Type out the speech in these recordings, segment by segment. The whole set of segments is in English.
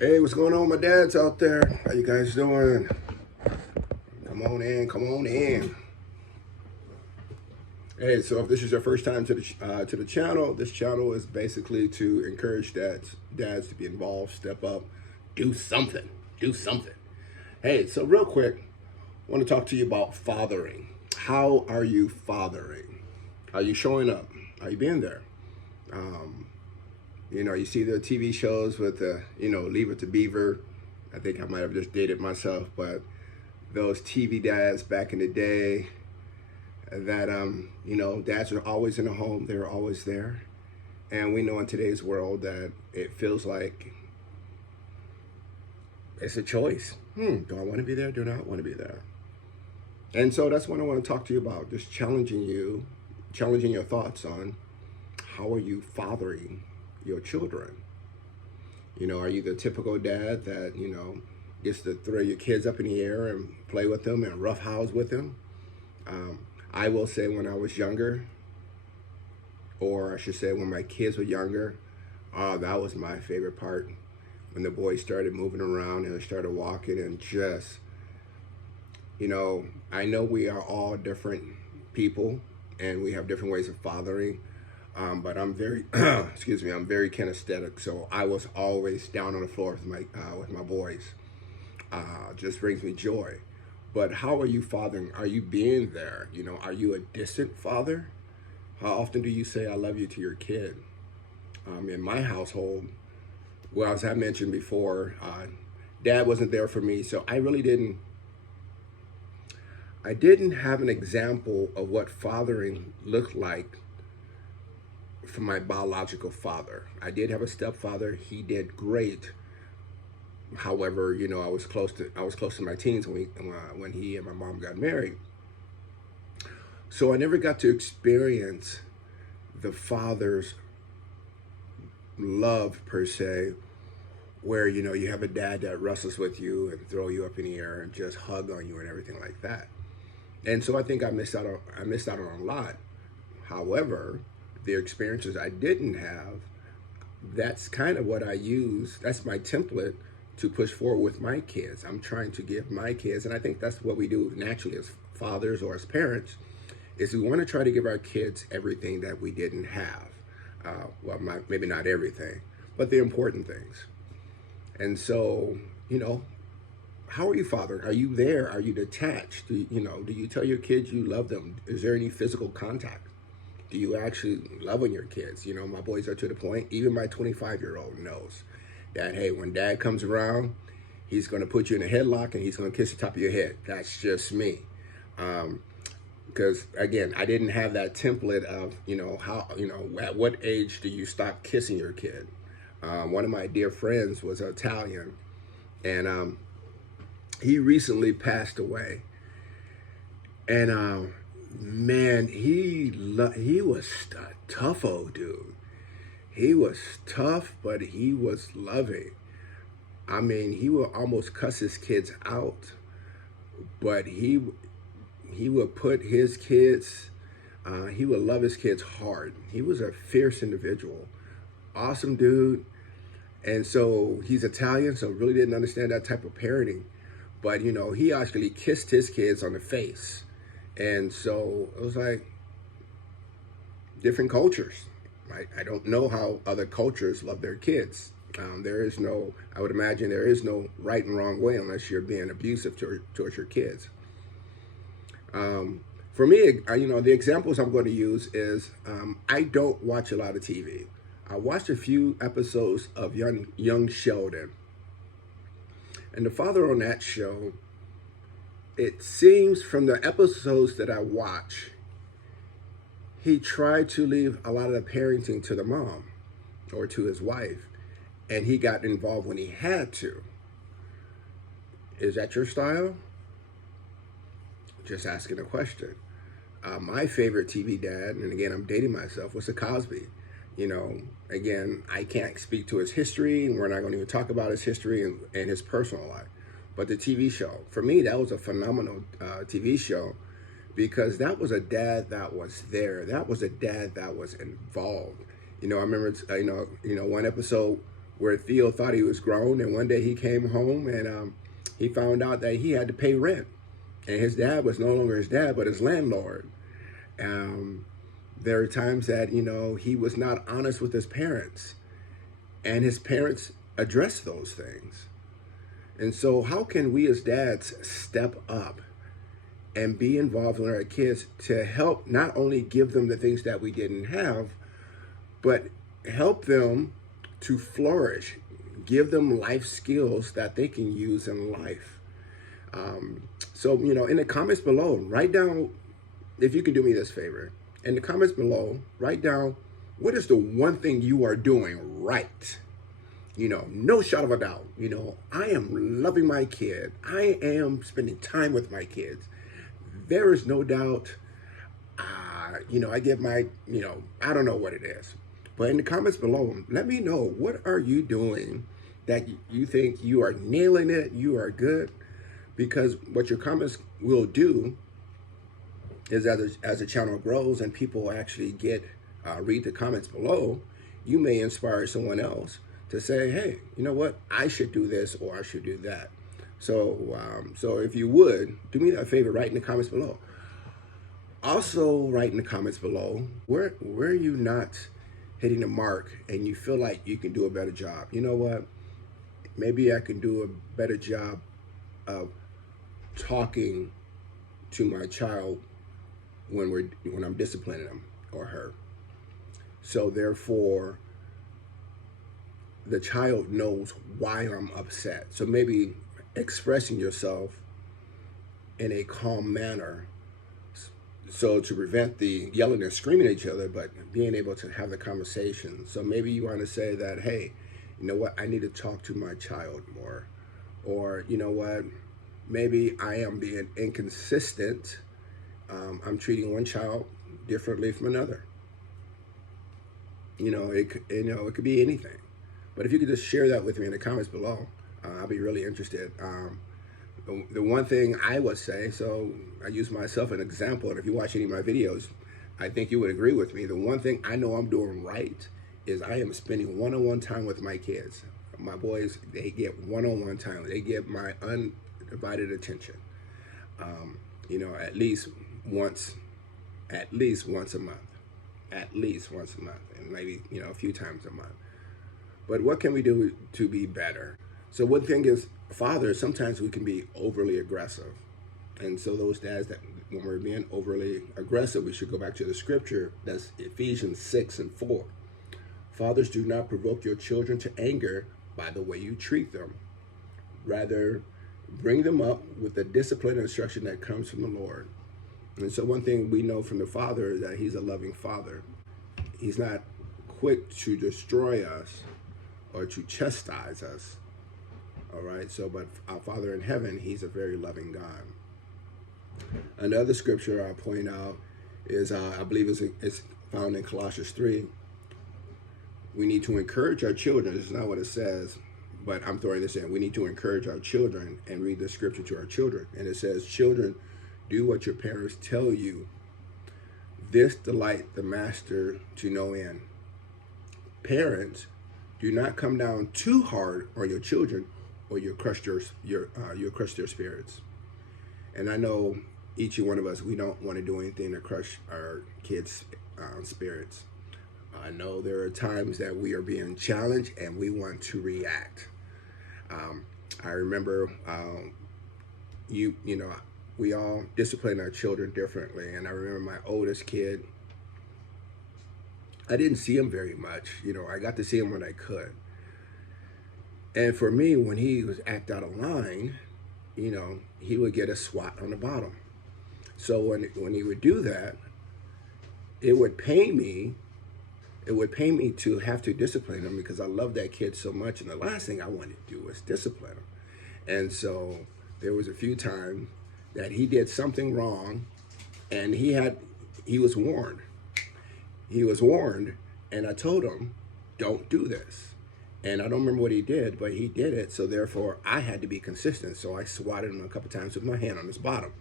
Hey, what's going on, my dads out there? How you guys doing? Come on in, come on in. Hey, so if this is your first time to the channel, this channel is basically to encourage dads to be involved, step up, do something, do something. Hey, so real quick, I want to talk to you about fathering. How are you fathering? Are you showing up? Are you being there? Um, you see the TV shows with the, Leave It to Beaver. I think I might have just dated myself, but those TV dads back in the day that dads are always in the home, they're always there. And we know in today's world that it feels like it's a choice. Do I want to be there? Do I not want to be there? And so that's what I want to talk to you about, just challenging your thoughts on how are you fathering your children. Are you the typical dad that, gets to throw your kids up in the air and play with them and roughhouse with them? I will say when I was younger, or I should say when my kids were younger, that was my favorite part. When the boys started moving around and started walking and just, I know we are all different people and we have different ways of fathering. But I'm very, excuse me, I'm very kinesthetic. So I was always down on the floor with my boys. Just brings me joy. But how are you fathering? Are you being there? Are you a distant father? How often do you say "I love you" to your kid? In my household, well, as I mentioned before, dad wasn't there for me, so I really didn't. I didn't have an example of what fathering looked like from my biological father. I did have a stepfather. He did great. However, I was close to my teens when he and my mom got married. So I never got to experience the father's love per se, where you have a dad that wrestles with you and throw you up in the air and just hug on you and everything like that. And so I think I missed out on a lot. However, the experiences I didn't have, that's kind of what I use. That's my template to push forward with my kids. I'm trying to give my kids, and I think that's what we do naturally as fathers or as parents, is we want to try to give our kids everything that we didn't have. Maybe not everything, but the important things. And so, how are you fathering? Are you there? Are you detached? Do you tell your kids you love them? Is there any physical contact? Do you actually love on your kids? My boys are to the point, even my 25-year-old knows that, hey, when dad comes around, he's going to put you in a headlock and he's going to kiss the top of your head. That's just me. Because, again, I didn't have that template of, at what age do you stop kissing your kid? One of my dear friends was Italian, and he recently passed away. And man, he was a tough old dude. He was tough, but he was loving. I mean, he would almost cuss his kids out, but he would put his kids. He would love his kids hard. He was a fierce individual, awesome dude. And so he's Italian, so really didn't understand that type of parenting. But he actually kissed his kids on the face. And so it was like different cultures. I don't know how other cultures love their kids. I would imagine there is no right and wrong way unless you're being abusive towards your kids. For me, the examples I'm going to use is I don't watch a lot of TV. I watched a few episodes of Young Sheldon. And the father on that show, it seems from the episodes that I watch, he tried to leave a lot of the parenting to the mom or to his wife, and he got involved when he had to. Is that your style? Just asking a question. My favorite TV dad, and again, I'm dating myself, was the Cosby. Again, I can't speak to his history, and we're not going to even talk about his history and his personal life. But the TV show, for me, that was a phenomenal TV show, because that was a dad that was there. That was a dad that was involved. I remember, one episode where Theo thought he was grown, and one day he came home and he found out that he had to pay rent, and his dad was no longer his dad, but his landlord. Um, there are times that he was not honest with his parents, and his parents addressed those things. And so, how can we as dads step up and be involved in our kids to help not only give them the things that we didn't have, but help them to flourish, give them life skills that they can use in life? So, in the comments below, write down, if you can do me this favor, in the comments below, write down, what is the one thing you are doing right? No shot of a doubt. I am loving my kid. I am spending time with my kids. There is no doubt. I give my, I don't know what it is. But in the comments below, let me know, what are you doing that you think you are nailing it, you are good? Because what your comments will do is, as the channel grows and people actually read the comments below, you may inspire someone else to say, hey, you know what, I should do this or I should do that. So so if you would, do me that favor, write in the comments below. Also, write in the comments below, where are you not hitting the mark and you feel like you can do a better job? You know what, maybe I can do a better job of talking to my child when I'm disciplining him or her. So therefore, the child knows why I'm upset. So maybe expressing yourself in a calm manner, so to prevent the yelling and screaming at each other, but being able to have the conversation. So maybe you want to say that, hey, you know what, I need to talk to my child more. Or, you know what, maybe I am being inconsistent. I'm treating one child differently from another. It could be anything. But if you could just share that with me in the comments below, I'll be really interested. The one thing I would say, so I use myself as an example, and if you watch any of my videos, I think you would agree with me. The one thing I know I'm doing right is I am spending one-on-one time with my kids. My boys, they get one-on-one time. They get my undivided attention. At least once a month. At least once a month, and maybe, a few times a month. But what can we do to be better? So one thing is, fathers, sometimes we can be overly aggressive. And so those dads that when we're being overly aggressive, we should go back to the scripture. That's Ephesians 6:4. Fathers, do not provoke your children to anger by the way you treat them. Rather, bring them up with the discipline and instruction that comes from the Lord. And so one thing we know from the Father is that he's a loving Father. He's not quick to destroy us or to chastise us. All right. So, but our Father in heaven, he's a very loving God. Another scripture I'll point out is, I believe it's found in Colossians 3. We need to encourage our children. This is not what it says, but I'm throwing this in. We need to encourage our children and read the scripture to our children. And it says, children, do what your parents tell you. This delight the master to no end. Parents, do not come down too hard on your children, or you'll crush their spirits. And I know each one of us, we don't want to do anything to crush our kids' spirits. I know there are times that we are being challenged and we want to react. I remember, we all discipline our children differently. And I remember my oldest kid, I didn't see him very much. I got to see him when I could. And for me, when he was act out of line, he would get a swat on the bottom. So when he would do that, it would pain me. It would pain me to have to discipline him because I love that kid so much. And the last thing I wanted to do was discipline him. And so there was a few times that he did something wrong, and he was warned. He was warned, and I told him, don't do this. And I don't remember what he did, but he did it. So therefore, I had to be consistent. So I swatted him a couple times with my hand on his bottom.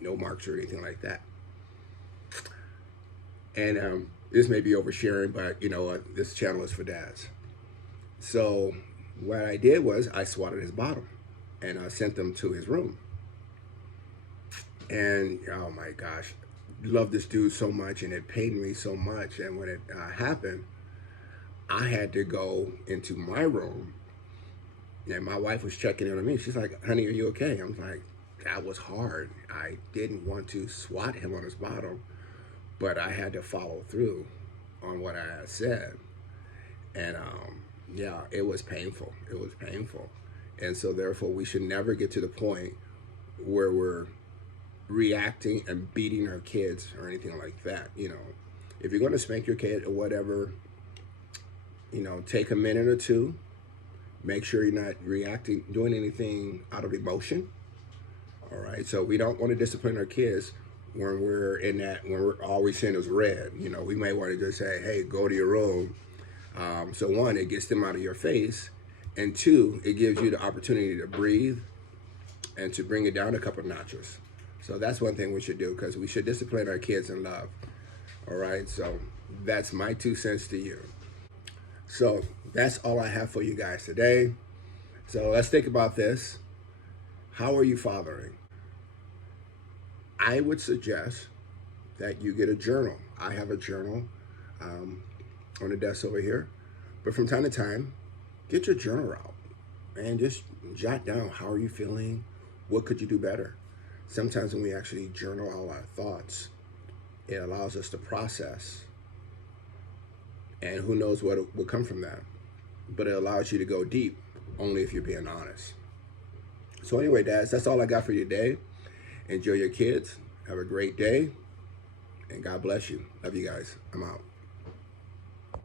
No marks or anything like that. And this may be oversharing, but this channel is for dads. So what I did was I swatted his bottle and I sent them to his room. And oh my gosh, love this dude so much, and it pained me so much. And when it happened, I had to go into my room, and my wife was checking in on me. She's like, "Honey, are you okay?" I'm like, "That was hard. I didn't want to swat him on his bottom, but I had to follow through on what I had said." And yeah, it was painful. It was painful. And so therefore we should never get to the point where we're reacting and beating our kids or anything like that. If you're going to spank your kid or whatever, take a minute or two. Make sure you're not reacting, doing anything out of emotion. All right. So we don't want to discipline our kids when we're in that, when we're all we seeing is red. We may want to just say, "Hey, go to your room." So one, it gets them out of your face, and two, it gives you the opportunity to breathe and to bring it down a couple notches. So that's one thing we should do, because we should discipline our kids in love. All right. So that's my 2 cents to you. So that's all I have for you guys today. So let's think about this. How are you fathering? I would suggest that you get a journal. I have a journal on the desk over here. But from time to time, get your journal out and just jot down, how are you feeling? What could you do better? Sometimes when we actually journal all our thoughts, it allows us to process. And who knows what will come from that. But it allows you to go deep only if you're being honest. So anyway, dads, that's all I got for you today. Enjoy your kids. Have a great day. And God bless you. Love you guys. I'm out.